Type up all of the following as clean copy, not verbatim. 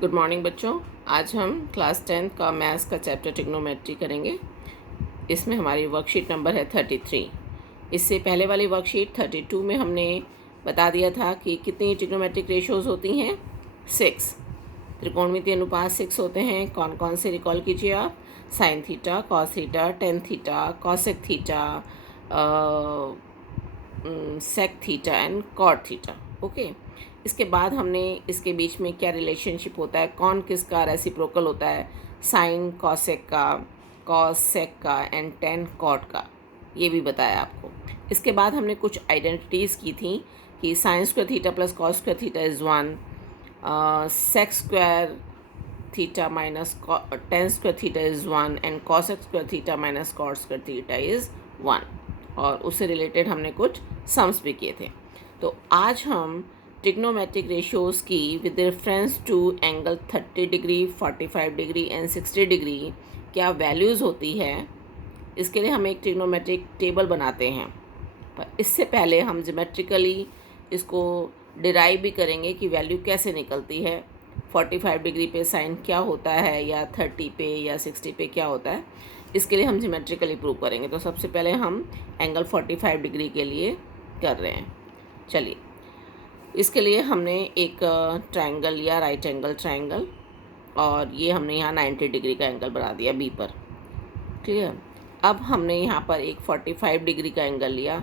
Good morning बच्चों। आज हम क्लास 10th का मैथ्स का चैप्टर ट्रिग्नोमेट्री करेंगे। इसमें हमारी वर्कशीट नंबर है 33। इससे पहले वाली वर्कशीट 32 में हमने बता दिया था कि कितनी ट्रिग्नोमेट्रिक रेशोज़ होती हैं। 6 त्रिकोणमितीय अनुपात 6 होते हैं। कौन कौन से रिकॉल कीजिए आप? Sine theta, cos theta, tan theta, cosec theta, sec theta and cot theta. Okay, इसके बाद हमने इसके बीच में क्या रिलेशनशिप होता है, कौन किसका रेसिप्रोकल होता है, साइन कॉसेक का, कॉस सेक का एंड टेन कॉट का, ये भी बताया आपको। इसके बाद हमने कुछ आइडेंटिटीज़ की थी कि sine square theta plus cos square theta is 1, sec square theta minus tan square theta is 1 and cosec square theta minus cot square theta is 1। और उससे रिलेटेड हमने कुछ सम्स भी किए थे। तो आज हम ट्रिग्नोमेट्रिक रेशियोज़ की with reference to angle 30 degree, 45 degree and 60 degree क्या वैल्यूज़ होती है, इसके लिए हम एक ट्रिग्नोमेट्रिक टेबल बनाते हैं। पर इससे पहले हम ज्योमेट्रिकली इसको डिराइव भी करेंगे कि वैल्यू कैसे निकलती है। 45 डिग्री पे साइन क्या होता है, या 30 पे या 60 पे क्या होता है, इसके लिए हम ज्योमेट्रिकली प्रूव करेंगे। तो सबसे पहले हम एंगल 45 डिग्री के लिए कर रहे हैं। चलिए, इसके लिए हमने एक ट्रायंगल लिया, राइट एंगल ट्रायंगल, और ये हमने यहाँ 90 डिग्री का एंगल बना दिया बी पर। क्लियर। अब हमने यहाँ पर एक 45 डिग्री का एंगल लिया।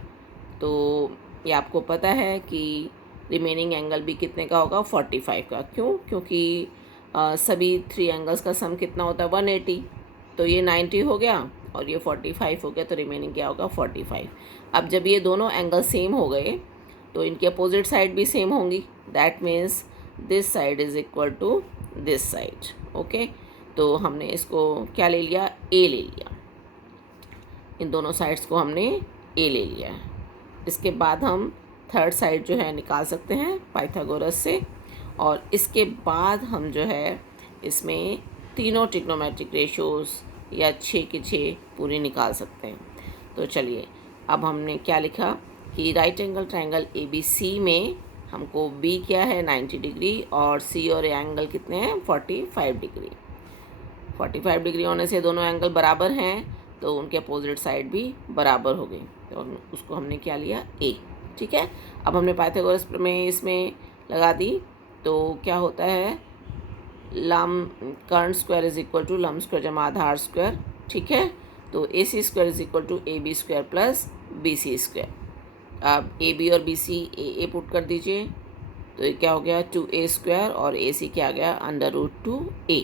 तो ये आपको पता है कि रिमेनिंग एंगल भी कितने का होगा? 45 का। क्यों? क्योंकि सभी 3 एंगल्स का सम कितना होता है? 180। तो ये 90 हो गया और ये 45 हो गया, तो रिमेनिंग क्या होगा? 45। अब जब ये दोनों एंगल सेम हो गए तो इनकी अपोजिट साइड भी सेम होंगी। That means this side is equal to this side. Okay, तो हमने इसको क्या ले लिया? ए ले लिया। इन दोनों साइड्स को हमने ए ले लिया है। इसके बाद हम थर्ड साइड जो है निकाल सकते हैं पाइथागोरस से, और इसके बाद हम जो है इसमें तीनों ट्रिग्नोमेट्रिक रेशियोज़ या 6 के 6 पूरी निकाल सकते हैं। तो चलिए, अब हमने क्या लिखा कि right angle triangle A B C में हमको बी क्या है? 90 डिग्री, और सी और ए एंगल कितने हैं? 45 डिग्री। 45 डिग्री होने से दोनों एंगल बराबर हैं, तो उनके अपोजिट साइड भी बराबर हो गई। तो उसको हमने क्या लिया? ए। ठीक है। अब हमने पाइथागोरस प्रमेय इसमें लगा दी। तो क्या होता है? लम कर्ण स्क्वायर इज इक्वल टू लम स्क्वायर जमा आधार स्क्वायर। ठीक है। तो A C square is equal to A B square plus B C square. अब ए बी और बी सी ए पुट कर दीजिए, तो ये क्या हो गया? 2a स्क्वायर, और ए सी क्या आ गया? √2a।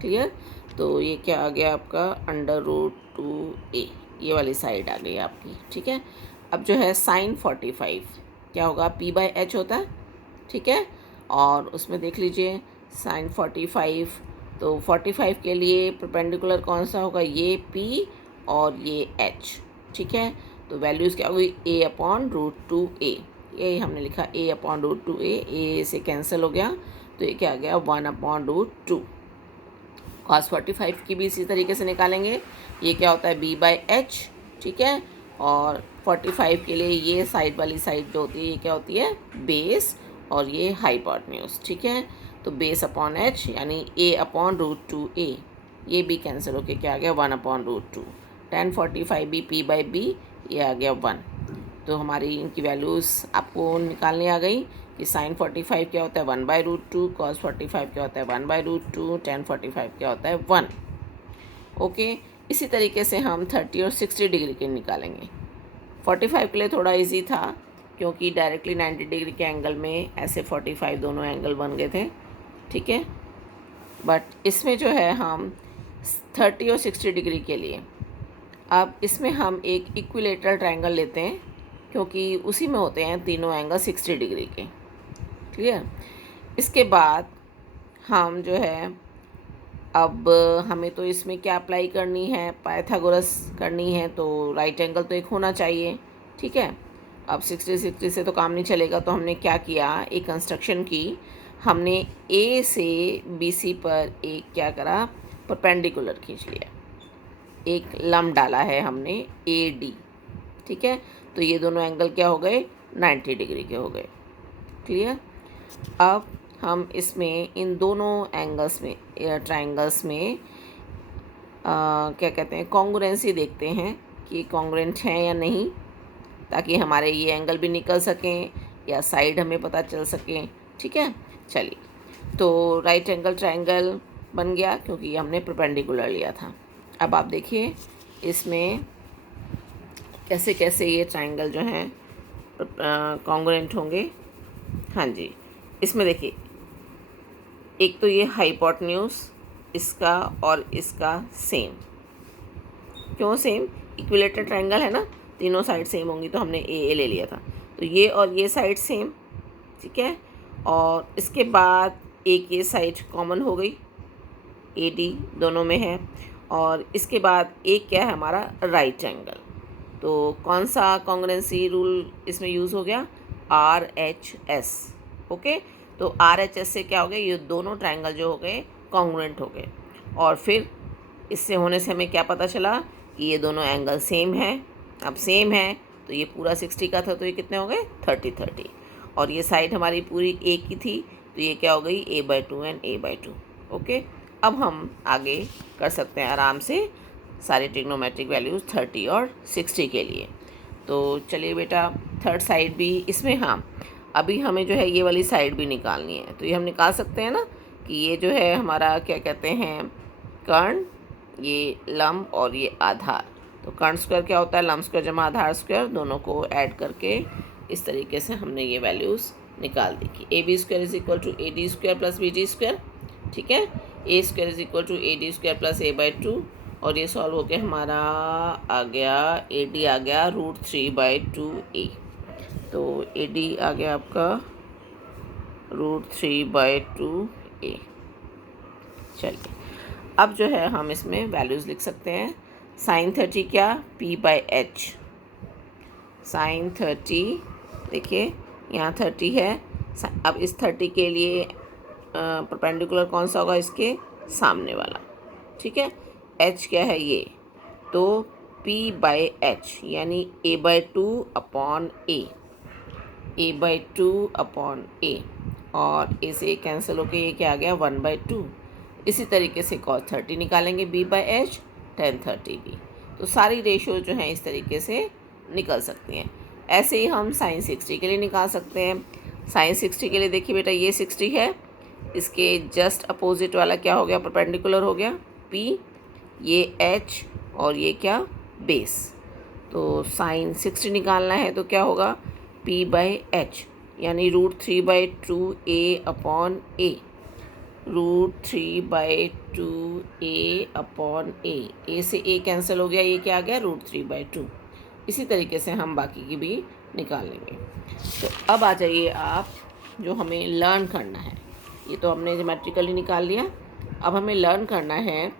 क्लियर। तो ये क्या आ गया आपका? √2a। ये वाली साइड आ गई आपकी। ठीक है। अब जो है साइन 45 क्या होगा? p/h होता है। ठीक है। और उसमें देख लीजिए साइन 45, तो 45 के लिए परपेंडिकुलर कौन सा होगा? ये p और ये h। ठीक है। तो वैल्यूज़ क्या हुई? a/√2a। ये हमने लिखा a/√2a, ए से कैंसिल हो गया, तो ये क्या आ गया? 1/√2। cos 45 की भी इसी तरीके से निकालेंगे। ये क्या होता है? b/h। ठीक है। और 45 के लिए ये साइड वाली साइड जो होती है, ये क्या होती है? बेस, और ये हाइपोटेन्यूज। ठीक है। तो बेस अपॉन h यानी a/√2a, ये भी कैंसिल होके क्या आ गया? 1/√2। tan 45 भी p/b, ये आ गया 1। तो हमारी इनकी वैल्यूज़ आपको निकालने आ गई कि साइन 45 क्या होता है? 1/√2, कॉस 45 क्या होता है? 1/√2, tan 45 क्या होता है? 1। ओके, इसी तरीके से हम 30 और 60 डिग्री के निकालेंगे। 45 के लिए थोड़ा इजी था, क्योंकि डायरेक्टली 90 डिग्री के एंगल में ऐसे 45 दोनों एंगल बन गए थे। ठीक है। बट इसमें जो है हम 30 और 60 डिग्री के लिए, अब इसमें हम एक इक्विलेटरल ट्रायंगल लेते हैं, क्योंकि उसी में होते हैं तीनों एंगल 60 डिग्री के। क्लियर। इसके बाद हम जो है, अब हमें तो इसमें क्या अप्लाई करनी है? पाइथागोरस करनी है, तो राइट एंगल तो एक होना चाहिए। ठीक है। अब 60 से तो काम नहीं चलेगा, तो हमने क्या किया? एक कंस्ट्रक्शन की। हमने ए से बी सी पर एक क्या करा? परपेंडिकुलर खींच लिया, एक लम्ब डाला है हमने ए डी। ठीक है। तो ये दोनों एंगल क्या हो गए? 90 डिग्री के हो गए। क्लियर। अब हम इसमें इन दोनों एंगल्स में ट्रायंगल्स में क्या कहते हैं, कॉन्ग्रुएंसी देखते हैं कि कॉन्ग्रुएंट हैं या नहीं, ताकि हमारे ये एंगल भी निकल सकें या साइड हमें पता चल सकें। ठीक है, चलिए, तो राइट एंगल ट्रायंगल बन गया क्योंकि हमने परपेंडिकुलर लिया था। अब आप देखिए इसमें कैसे कैसे ये ट्रायंगल जो हैं कॉन्ग्रुएंट होंगे। हाँ जी, इसमें देखिए, एक तो ये हाइपोटेन्यूज इसका और इसका सेम। क्यों सेम? इक्विलेटरल ट्रायंगल है ना, तीनों साइड सेम होंगी, तो हमने ए ले लिया था। तो ये और ये साइड सेम, ठीक है। और इसके बाद एक ये साइड कॉमन हो गई, ए डी दोनों में है। और इसके बाद एक क्या है हमारा, राइट एंगल। तो कौन सा कॉन्ग्रुएंसी रूल इसमें यूज़ हो गया? R H S. ओके, तो आर एच एस से क्या हो गया, ये दोनों ट्रायंगल जो हो गए कॉन्ग्रुएंट हो गए। और फिर इससे होने से हमें क्या पता चला कि ये दोनों एंगल सेम है। अब सेम है तो ये पूरा 60 का था, तो ये कितने हो गए, 30। और ये साइड हमारी पूरी ए की थी, तो ये क्या हो गई, a/2 एंड a/2। ओके, अब हम आगे कर सकते हैं आराम से सारे ट्रिग्नोमेट्रिक वैल्यूज़ 30 और 60 के लिए। तो चलिए बेटा, थर्ड साइड भी इसमें, हाँ अभी हमें जो है ये वाली साइड भी निकालनी है। तो ये हम निकाल सकते हैं ना कि ये जो है हमारा क्या कहते हैं, कर्ण, ये लंब और ये आधार। तो कर्ण स्क्वायर क्या होता है, लंब स्क्वायर जमा आधार स्क्वायर, दोनों को ऐड करके इस तरीके से हमने ये वैल्यूज़ निकाल दी कि AB² = AD² + BD²। ठीक है, A² = AD² + a/2। और ये सॉल्व होके हमारा आ गया, AD आ गया √3/2a। तो AD आ गया आपका √3/2a। चलिए, अब जो है हम इसमें वैल्यूज़ लिख सकते हैं। sin 30 क्या, P/h। sin 30 देखिए यहाँ 30 है। अब इस 30 के लिए परपेंडिकुलर कौन सा होगा, इसके सामने वाला। ठीक है, h क्या है ये, तो P/h यानी a/2/a, a/2/a। और a से कैंसिल होके ये क्या आ गया, 1/2। इसी तरीके से cos 30 निकालेंगे, B/h tan 30b। तो सारी रेशियो जो हैं इस तरीके से निकल सकती हैं। ऐसे ही हम sin 60 के लिए निकाल सकते हैं। sin 60 के लिए देखिए बेटा, ये 60 है, इसके जस्ट अपोजिट वाला क्या हो गया, परपेंडिकुलर हो गया P, ये H और ये क्या, बेस। तो sin 60 निकालना है तो क्या होगा, P/h यानी √3/2a/a, √3/2a/a। a से a कैंसिल हो गया, ये क्या आ गया, √3/2। इसी तरीके से हम बाकी की भी निकाल लेंगे। तो अब आ जाइए आप, जो हमें लर्न करना है, ये तो हमने ज्योमेट्रिकली निकाल लिया। अब हमें लर्न करना है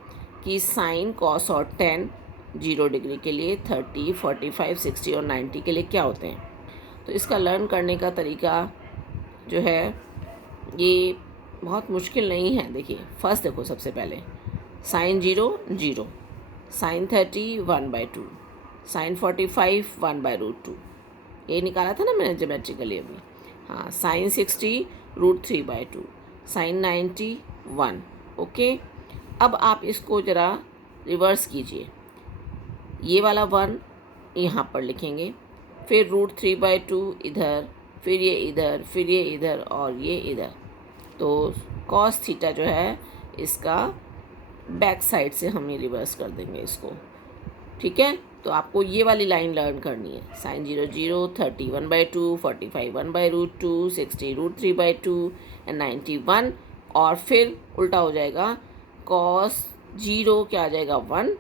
कि साइन, कॉस और टेन 0 डिग्री के लिए, 30, 45, 60 और 90 के लिए क्या होते हैं। तो इसका लर्न करने का तरीका जो है ये बहुत मुश्किल नहीं है। देखिए फर्स्ट देखो, सबसे पहले sin 0 0, sin 30 1/2, sin 45 1/√2। ये निकाला था ना मैंने ज्योमेट्रिकली अभी। हाँ, sin 60 √3/2, sin 90 1। ओके, अब आप इसको ज़रा रिवर्स कीजिए, ये वाला 1 यहाँ पर लिखेंगे, फिर √3/2 इधर, फिर ये इधर, फिर ये इधर और ये इधर। तो cos थीटा जो है इसका बैक साइड से हम ये रिवर्स कर देंगे इसको। ठीक है, तो आपको ये वाली लाइन लर्न करनी है। sin 0 0, 30 1/2, 45 1/√2, 60 √3/2 and 90 1। और फिर उल्टा हो जाएगा, cos 0 क्या आ जाएगा 1,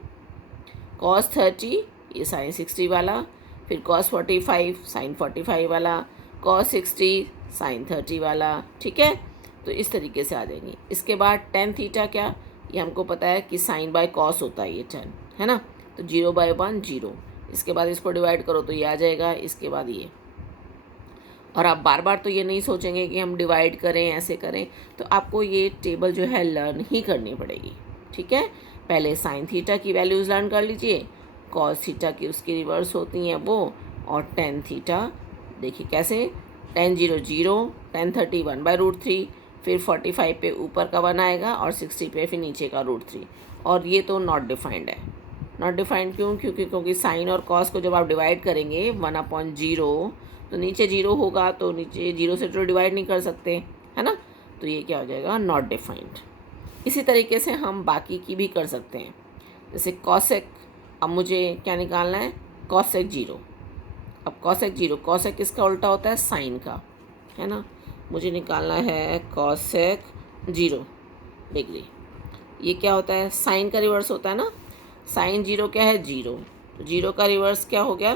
cos 30 ये sin 60 वाला, फिर cos 45 sin 45 वाला, cos 60 sin 30 वाला। ठीक है, तो इस तरीके से आ जाएंगी। इसके बाद tan थीटा क्या, ये हमको पता है कि sin बाय cos होता है ये tan, है ना। तो 0/1 0, इसके बाद इसको डिवाइड करो तो ये आ जाएगा, इसके बाद ये। और आप बार बार तो ये नहीं सोचेंगे कि हम डिवाइड करें, ऐसे करें। तो आपको ये टेबल जो है लर्न ही करनी पड़ेगी। ठीक है, पहले sin थीटा की वैल्यूज़ लर्न कर लीजिए, cos थीटा की उसकी रिवर्स होती हैं वो, और tan थीटा देखिए कैसे, tan 0 0, tan 30 1/√3, फिर 45 पे ऊपर का 1 आएगा और 60 पे फिर नीचे का √3, और ये तो नॉट डिफाइंड है। नॉट डिफाइंड क्यों? क्योंकि साइन और कॉस को जब आप डिवाइड करेंगे 1/0, तो नीचे 0 होगा, तो नीचे 0 से तो डिवाइड नहीं कर सकते, है ना। तो ये क्या हो जाएगा? Not defined. इसी तरीके से हम बाकी की भी कर सकते हैं, जैसे कॉसेक। अब मुझे क्या निकालना है? कॉसेक 0। अब कॉसेक 0, कॉसेक किसका उल्टा होता है? साइन का, है ना। मुझे निकालना है कॉसेक 0 डिग्री। ये क्या होता है? साइन का रिवर्स होता है ना। साइन 0 क्या है? 0। तो 0 का रिवर्स क्या हो गया?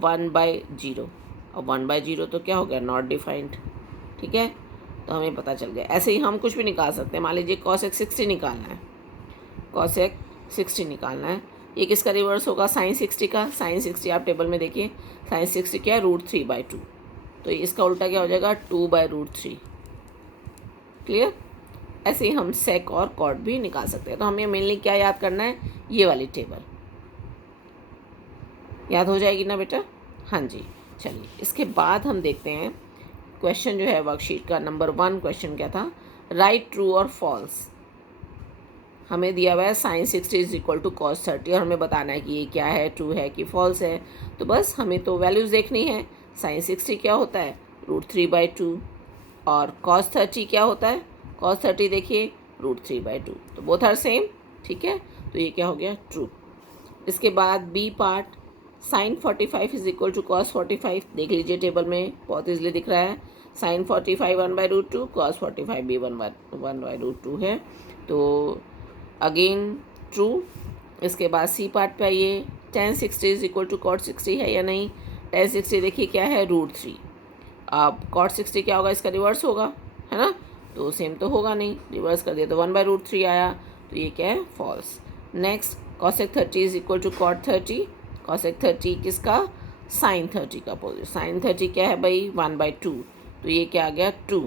1/0। और 1/0 तो क्या हो गया? Not defined. ठीक है, तो हमें पता चल गया। ऐसे ही हम कुछ भी निकाल सकते हैं। मान लीजिए कॉसेक 60 निकालना है, कॉसेक 60 निकालना है। ये किसका रिवर्स होगा? साइन 60 का। साइन 60 आप टेबल में देखिए, साइन 60 क्या है? √3/2। तो इसका उल्टा क्या हो जाएगा? 2/√3। क्लियर? ऐसे ही हम सेक और कॉट भी निकाल सकते हैं। तो हमें मेनली क्या याद करना है? ये वाली टेबल याद हो जाएगी ना बेटा? हाँ जी। चलिए, इसके बाद हम देखते हैं क्वेश्चन जो है वर्कशीट का नंबर 1 क्वेश्चन क्या था? राइट ट्रू और फॉल्स। हमें दिया हुआ है sine 60 is equal to cos 30, और हमें बताना है कि ये क्या है, ट्रू है कि फॉल्स है। तो बस हमें तो वैल्यूज़ देखनी है। साइन 60 क्या होता है? √3/2। और कॉस 30 क्या होता है? कॉस 30 देखिए √3/2। तो बोथ आर सेम। ठीक है, तो ये क्या हो गया? ट्रू। इसके बाद B part, sine 45 is equal to cos 45। देख लीजिए टेबल में, बहुत इजली दिख रहा है। साइन 45 1/√2, कॉस 45 भी 1/√2 है, तो अगेन ट्रू। इसके बाद सी पार्ट पे आइए, tan 60 is equal to cot 60 है या नहीं? tan 60 देखिए क्या है? √3। अब कॉट 60 क्या होगा? इसका रिवर्स होगा, है ना। तो सेम तो होगा नहीं, रिवर्स कर दिया तो 1/√3 आया, तो ये क्या है? False. Next, cosec 30 is equal to cot 30। Cosec 30 किसका? साइन 30 का अपोजिट। साइन 30 क्या है भाई? 1/2। तो ये क्या आ गया? 2।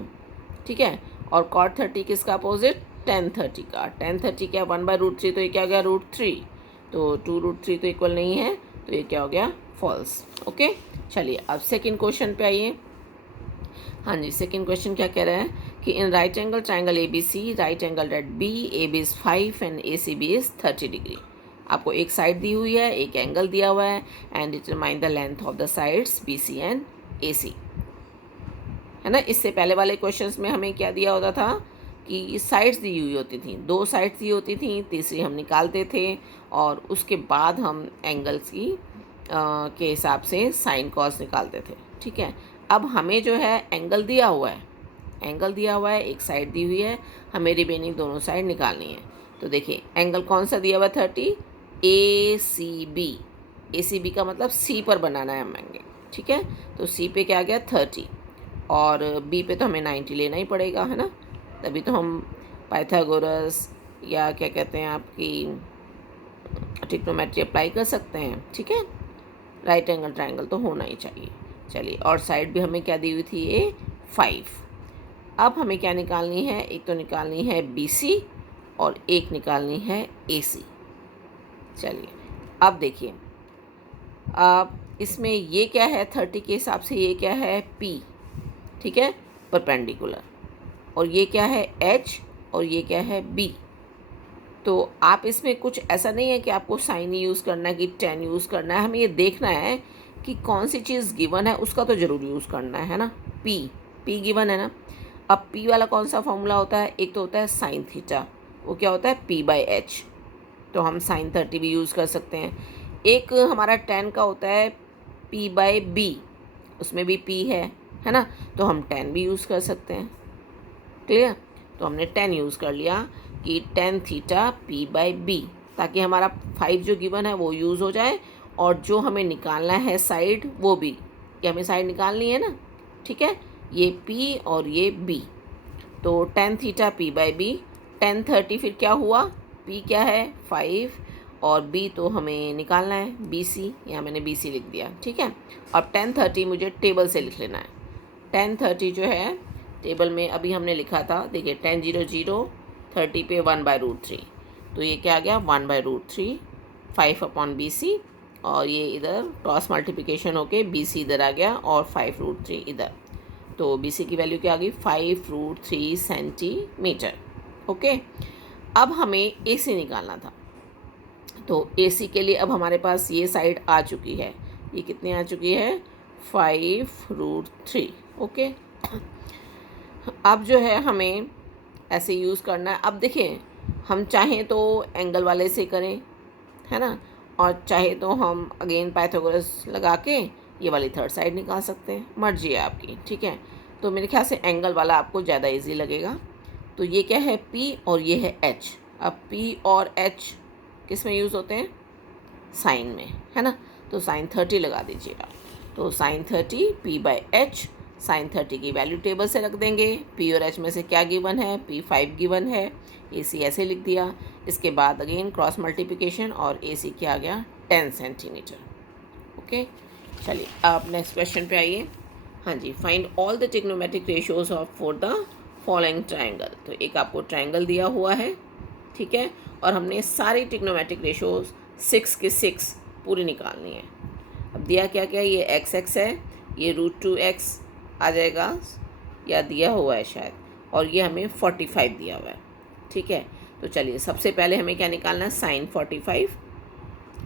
ठीक है, और कॉट 30 किसका अपोजिट? tan 30 का। tan 30 क्या? 1/√3, तो ये क्या हो गया? √3। तो 2√3 तो इक्वल नहीं है, तो ये क्या हो गया? फॉल्स। ओके, चलिए अब सेकंड क्वेश्चन पे आइए। हाँ जी, सेकंड क्वेश्चन क्या कह रहा है कि in right angle triangle ABC, right angle at B, AB is 5 and ACB is 30 degree. आपको एक साइड दी हुई है, एक एंगल दिया हुआ है, and determine the length of the sides BC and AC, है ना। इससे पहले वाले क्वेश्चंस में हमें क्या दिया होता था कि साइड्स दी हुई होती थी, 2 साइड्स दी होती थी, तीसरी हम निकालते थे, और उसके बाद हम एंगल्स की के हिसाब से साइन कॉस निकालते थे। ठीक है, अब हमें जो है एंगल दिया हुआ है, एंगल दिया हुआ है, एक साइड दी हुई है, हमें रिमेनिंग दोनों साइड निकालनी है। तो देखिए एंगल कौन सा दिया हुआ है? 30। ACB, ACB का मतलब C पर बनाना है हम एंगल। ठीक है, तो C पे क्या आ गया? 30, और B पे तो हमें 90 लेना ही पड़ेगा, है ना। तभी तो हम पाइथागोरस या क्या कहते हैं आपकी ट्रिग्नोमेट्री अप्लाई कर सकते हैं। ठीक है, राइट एंगल ट्राइंगल तो होना ही चाहिए। चलिए, और साइड भी हमें क्या दी हुई थी? ये 5। अब हमें क्या निकालनी है? एक तो निकालनी है BC और एक निकालनी है AC। चलिए, अब देखिए, अब इसमें ये क्या है? 30 के हिसाब से ये क्या है? P। ठीक है, परपेंडिकुलर। और ये क्या है? H, और ये क्या है? B। तो आप इसमें कुछ ऐसा नहीं है कि आपको साइन यूज़ करना है कि tan यूज़ करना है, हमें ये देखना है कि कौन सी चीज़ गिवन है, उसका तो ज़रूर यूज़ करना है ना। P गिवन है ना। अब P वाला कौन सा फॉर्मूला होता है? एक तो होता है साइन थीटा, वो क्या होता है? P/H। तो हम साइन 30 भी यूज़ कर सकते हैं। एक हमारा tan का होता है P/B, उसमें भी P है ना, तो हम tan भी यूज़ कर सकते हैं। क्लियर? तो हमने tan यूज़ कर लिया कि tan थीटा P/B, ताकि हमारा 5 जो गिवन है वो यूज़ हो जाए, और जो हमें निकालना है साइड वो भी, कि हमें साइड निकालनी है ना। ठीक है, ये P और ये B, तो tan थीटा P/B। tan 30 फिर क्या हुआ? P क्या है? 5, और B तो हमें निकालना है BC, यहाँ मैंने BC लिख दिया। ठीक है, अब tan 30 मुझे टेबल से लिख लेना है। tan 30 जो है टेबल में अभी हमने लिखा था, देखिए tan 0 0, 30 पे 1/√3, तो ये क्या आ गया? 1/√3, 5/BC, और ये इधर क्रॉस मल्टीप्लिकेशन होके BC इधर आ गया और 5√3 इधर। तो बी सी की वैल्यू क्या आ गई 5√3 सेंटीमीटर। ओके, अब हमें ए सी निकालना था। तो ए सी के लिए अब हमारे पास ये साइड आ चुकी है, ये कितनी आ चुकी है 5√3। ओके, अब जो है हमें ऐसे यूज़ करना है। अब देखिए, हम चाहें तो एंगल वाले से करें, है ना, और चाहे तो हम अगेन पाइथागोरस लगा के ये वाली थर्ड साइड निकाल सकते हैं, मर्जी है आपकी, ठीक है। तो मेरे ख्याल से एंगल वाला आपको ज़्यादा इजी लगेगा। तो ये क्या है P और ये है H। अब P और H किस में यूज़ होते हैं, साइन में, है ना। तो साइन 30 लगा दीजिएगा। तो साइन 30 P/H, साइन 30 की वैल्यू टेबल से रख देंगे। P और H में से क्या गिवन है, P5 गिवन है, AC ऐसे लिख दिया। इसके बाद अगेन क्रॉस मल्टीप्लिकेशन और AC क्या आ गया 10 सेंटीमीटर। ओके, चलिए आप नेक्स्ट क्वेश्चन पे आइए। हाँ जी, find all the trigonometric ratios of for the following triangle. तो एक आपको ट्राइंगल दिया हुआ है, ठीक है, और हमने सारी ट्रिग्नोमेट्रिक रेशियोज 6 के 6 पूरी निकालनी है। अब दिया क्या क्या, ये x है, ये √2x आ जाएगा, या दिया हुआ है शायद, और ये हमें 45 दिया हुआ है, ठीक है। तो चलिए सबसे पहले हमें क्या निकालना है, साइन 45,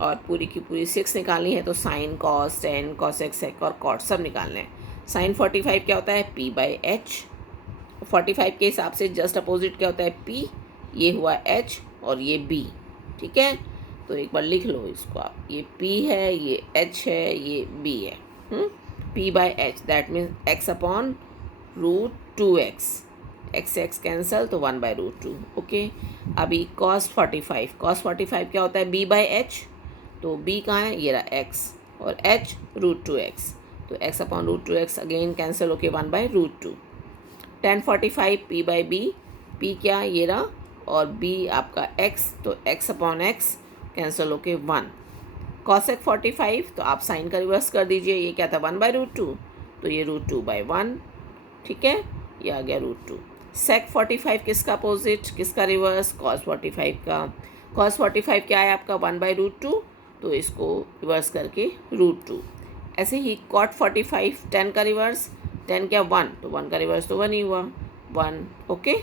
और पूरी की पूरी 6 निकालनी है। तो sine cos tan cosec sec और कॉट सब निकालने हैं। साइन 45 क्या होता है P/H, 45 के हिसाब से जस्ट अपोजिट क्या होता है P, ये हुआ H और ये B, ठीक है। तो एक बार लिख लो इसको आप, ये P है, ये H है, ये B है। P/H that means x/√2x, x cancel तो 1/√2। ओके, अभी cos 45 क्या होता है B/H, तो B कहाँ है, ये रहा x, और H √2x, तो x/√2x अगेन कैंसिल होके 1/√2। tan 45 P/B, P क्या ये रहा, और B आपका x, तो x/x कैंसिल होके 1। cosec 45 तो आप साइन का रिवर्स कर दीजिए, ये क्या था 1/√2, तो ये √2/1, ठीक है, ये आ गया √2। sec 45 किसका अपोजिट, किसका रिवर्स, cos 45 का। cos 45 क्या है आपका 1/√2, तो इसको रिवर्स करके √2। ऐसे ही cot 45 10 का रिवर्स, 10 क्या 1, तो 1 का रिवर्स तो 1 ही हुआ 1। ओके।